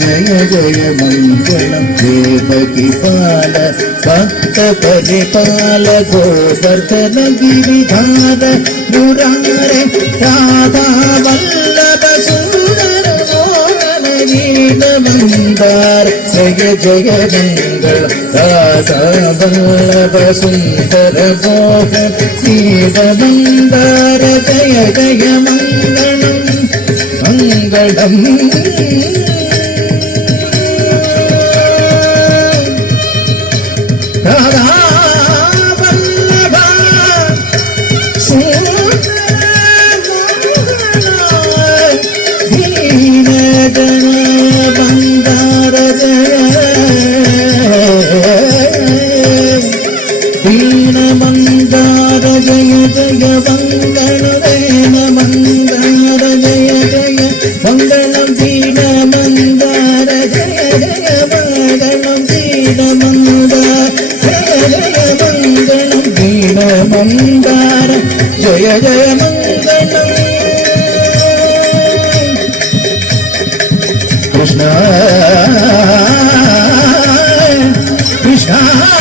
जय जय मंगलम देवकी पाल भक्त परिपाल गोवर्धन गिरिधार मुरारे राधा वल्लभ सुंदर मोहन वीण मंदार जय जय मंगल राधा वल्लभ सुंदर मोहन वीण मंदार जय जय मंगलम मंगलम जय जय मंगल वेण मंदार जय जय मंगलम दीन मंदार जय जय मंगलम दीन मंदार जय जय मंगलम दीन मंदार जय जय मंगलम कृष्ण कृष्ण